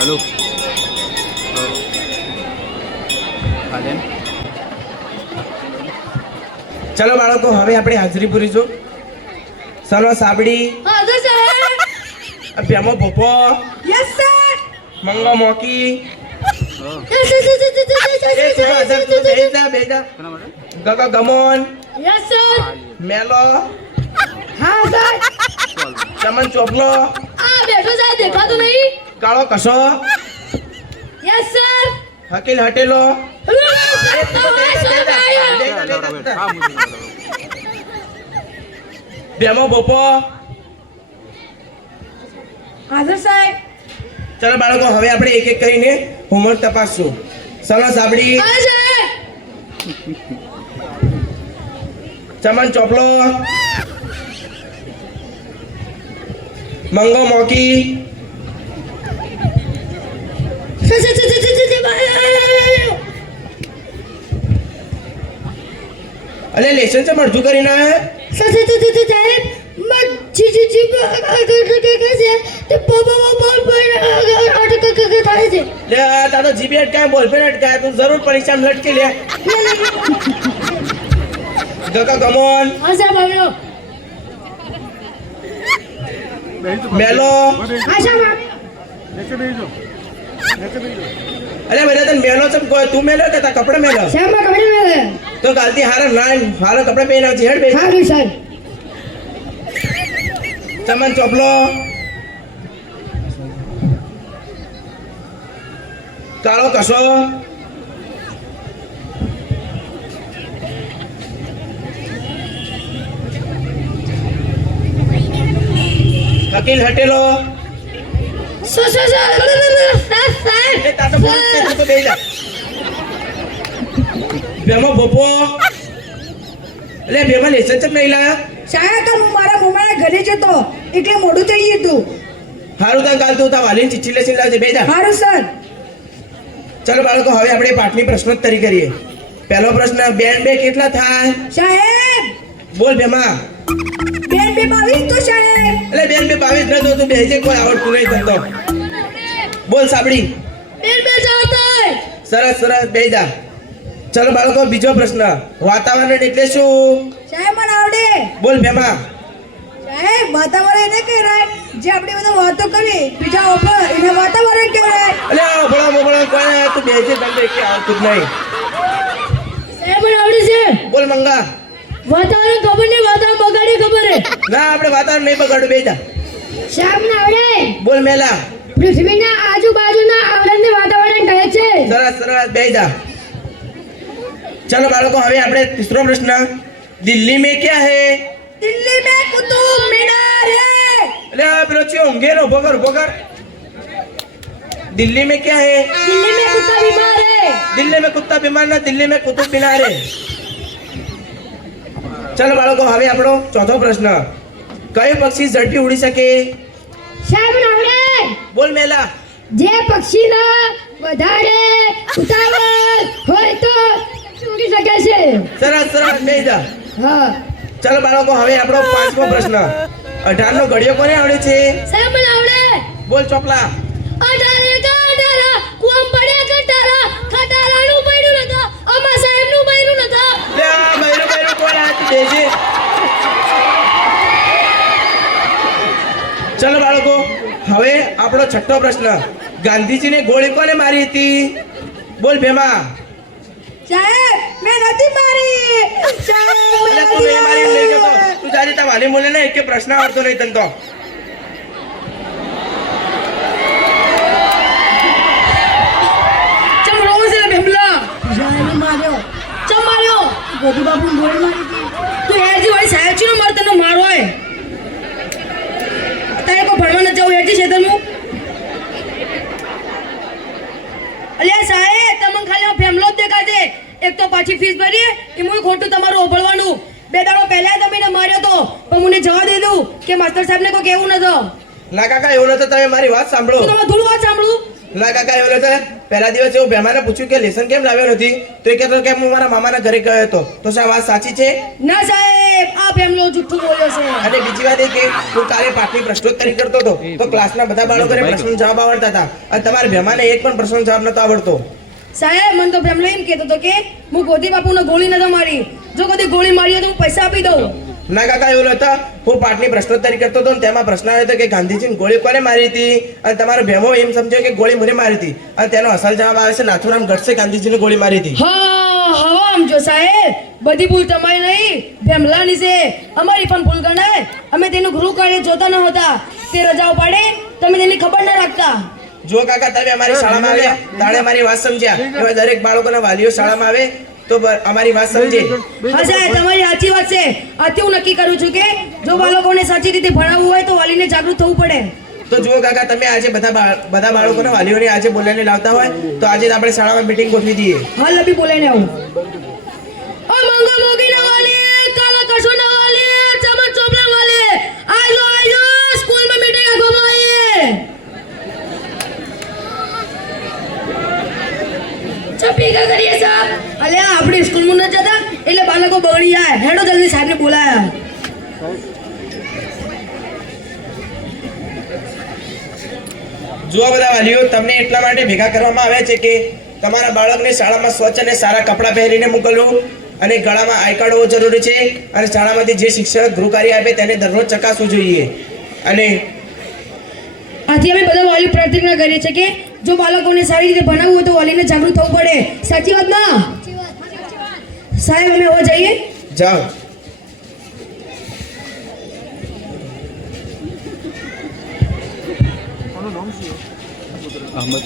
Hello चलो बाळको હવે આપણે હાજરી પૂરીશું સલો સાબડી હાજર સાહેબ અભ્યામો ભોપો યસ સર મંગો મોકી યસ બેજા ગગા ગમોન યસ સર મેલો હા સર ચમન ચોપલો આ બેઠો સાહેબ દેખાતો નહીં કાળો કસો યસ સર હકીલ હટેલો બેમો ભોપો હાજર સાહેબ ચલો બાળકો હવે આપણે એક એક કરીને હોમવર્ક તપાસશું સલો સાબડી હા સાહેબ ચમન ચોપલો મંગો મોકી અલે લેસન છે મરજુ કરીને સાહેબ લે તારો જીબી અટકાય બોલપેન અટકાય તું જરૂર પરીક્ષા લટકી લે ગગા ગમોન હા સાહેબ આવ્યો મેલો હા સાહેબ અરે બધા તને મેલો છે તું મેલો કે તા કપડા મેલો સાહેબ માં કપડે મેલે તો કાલથી હારા ના હારા કપડા પહેરી આવજે હેડ બે હા સાહેબ ચમન ચોપલો કાળો કસો હકીલ હટેલો સાહેબ એ તાતો બોલ છે તું તો બેહી જા બેમો ભોપો એટલે બેમાં લેસન ચમ નહીં લાયા સાહેબ હું મારા મમ્માના ઘરે જતો એટલે મોડું થઈ ગયું હતું હારું તા કાલ તું તા વાલીને ચિઠ્ઠી લેસીને લાવજે બેહી જા સારું સર ચલો બાળકો હવે આપણે પાઠની પ્રશ્નોત્તરી કરીએ પહેલો પ્રશ્ન બેન બે કેટલા થાય સાહેબ બોલ બેમાં બેન બે 22 તો સાહેબ એટલે બેન બે 22 ન તો તું બેહી જાય કોઈ આવડતું નહીં તને તો બોલ સાબડી બેન બે જાતા સરસ સરસ બેહી જા ચલો બાળકો બીજો પ્રશ્ન વાતાવરણ એટલે શું સાહેબ મને આવડે બોલ બેમાં સાહેબ વાતાવરણ એને કહેવાય જે આપણે બધા વાતો કરી બીજા ઉપર એને વાતાવરણ કહેવાય અલે ભણા મોભણા કોઈ તું બેહી જાય તને કે આવતું જ નહીં સાહેબ મને આવડે છે બોલ મંગા વાતાવરણ ખબર નહીં વાતાવરણ બગાડે ખબર હે ના આપણે વાતાવરણ નહીં બગાડું બેહી જા સાહેબ મને આવડે બોલ મેલા પૃથ્વીના આજુબાજુના આવરણને વાતાવરણ કહે છે સરસ સરસ બેહી જા चलो बालकों हमें अपने तीसरा प्रश्न दिल्ली में क्या है दिल्ली में कुतुब मीनार है अरे आप लोग होंगे नो बोकर दिल्ली में क्या है दिल्ली में कुत्ता बीमार है दिल्ली में कुत्ता बीमार ना दिल्ली में कुतुब मीनार है चलो बालकों हमें अपनो चौथो प्रश्न कई पक्षी झड़पी उड़ी सके સાહેબ મને આવડે बोल मेला જે પક્ષીના વધારે ઉતાવળ હોય તો ઉડી શકે છે सरस सरस बेही जा હા चलो बालकों हमें अपनो पांचमो प्रश्न 18 नो घड़ियो कोने आवडे छे સાહેબ મને આવડે बोल चोपला 18 का 18 કુમ પડ્યા કટારા ખટારાનું પડ્યું નતો અમા સાહેબનું પડ્યું નતો ले मैरू मैरू कोण आहे तू बेजे चलो बाळको હવે આપણો છઠ્ઠો પ્રશ્ન ગાંધીજીને ગોળી કોને મારી હતી બોલ ભેમા સાહેબ મેં નથી મારી સાહેબ એટલે તું નહીં મારી લઈ ગયો તું જારી તા વાલી મુને ને એક પ્રશ્ન આવડતો નહીં તને તો ચમ રોવ છે ભેમલા સાહેબ માર્યો ચમ માર્યો ગોપી બાપુ ગોળી મારી હતી તું હેજી વાળી સાહેબ છે માર તને મારો હે તારે કો ભણવા ન જાવ હેજી છે તને અલ્યા સાહેબ તમને ખાલી ફેમલો જ દેખાય છે એક તો પાછી ફીસ ભરી એમાં ખોટું તમારું ઓભળવાનું બે દાડો પહેલા તમે ને માર્યો તો પણ મને જવા દે દઉં કે માસ્ટર સાહેબ ને કોઈ કેવું નતો ના કાકા એવું નતો તમે મારી વાત સાંભળો તું તમે થોડું વાત સાંભળું ના કાકા એવું એટલે પહેલા દિવસે હું બેમાને પૂછ્યું કે લેસન કેમ લાવ્યો નથી તો એ કહેતો કે હું મારા મામાના ઘરે ગયો હતો તો શું આ વાત સાચી છે? ના સાહેબ આ ફેમલો જુઠ્ઠું બોલ્યો છે. અને બીજી વાત એ કે હું કાલે પાઠની પ્રશ્નોત્તરી કરતો હતો તો ક્લાસના બધા બાળકોને પ્રશ્નનો જવાબ આવડતા હતા અને તમારા બેમાને એક પણ પ્રશ્નનો જવાબ નતો આવડતો. સાહેબ મને તો ફેમલો એમ કહેતો હતો કે હું ગોધી બાપુને ગોળી નતો મારી, જો કદી ગોળી મારી હોય તો હું પૈસા આપી દઉં. ના કાકા એવું નતા, હું પાઠની પ્રશ્નોત્તરી કરતો હતો ને તેમાં પ્રશ્ન આવ્યો હતો કે ગાંધીજીને ગોળી કોને મારી હતી અને તમારો ભેમો એમ સમજ્યો કે ગોળી મને મારી હતી અને તેનો અસલ જવાબ આવે છે નાથુરામ ગડસે ગાંધીજીને ગોળી મારી હતી. હા હવે સમજો સાહેબ, બધી ભૂલ તમારી નહીં ફેમલાની છે, અમારી પણ ભૂલ ગણાય. અમે તેનું ગૃહ કાર્ય જોતા ન હતા, તે રજાઓ પાડે તમે તેની ખબર ન રાખતા. જો કાકા તમે અમારી શાળામાં આવ્યા તાણે મારી વાત સમજ્યા. એવા દરેક બાળકોના વાલીઓ શાળામાં આવે તો અમારી વાત સમજે. હા સાહેબ તમારી સાચી વાત છે. આથી હું નક્કી કરું છું કે જો બાળકોને સાચી રીતે ભણાવવું હોય તો વાલીને જાગૃત થવું પડે. તો જુઓ કાકા તમે આજે બધા બાળકોના વાલીઓને આજે બોલાવીને લાવતા હોય તો આજે જ આપણે શાળામાં મીટિંગ ગોઠવી દઈએ. હા લબી બોલાઈને આવું. ઓ મંગા મોગી ના વાલી, કાલા કશું ના વાલી, ચમચ ચોપડા વાલી, આજો સ્કૂલમાં મીટિંગ રાખવામાં આવી. ચપીકા કરીએ સાહેબ. અલ્યા આપણે સ્કૂલમાં ન જતા એટલે બાળકો બગડી જાય. હેડો જલ્દી સાહેબને બોલાયા. જુઓ બધા વાલીઓ, તમને એટલા માટે ભેગા કરવામાં આવ્યા છે કે તમારા બાળકને શાળામાં સ્વચ્છ અને સારા કપડાં પહેરીને મોકલવું અને ગળામાં આઈ કાર્ડ હોવું જરૂરી છે અને શાળામાંથી જે શિક્ષક ગૃહ કાર્ય આપે તેને દરરોજ ચકાસવું જોઈએ. અને આથી અમે બધા વાલી પ્રતિજ્ઞા કરીએ છીએ કે જો બાળકોને સારી રીતે ભણાવવું હોય તો વાલીને જાગૃત થવું પડે. સાચી વાત ના સાહેબ? અમે હવે જઈએ. જાઓ. અહમદ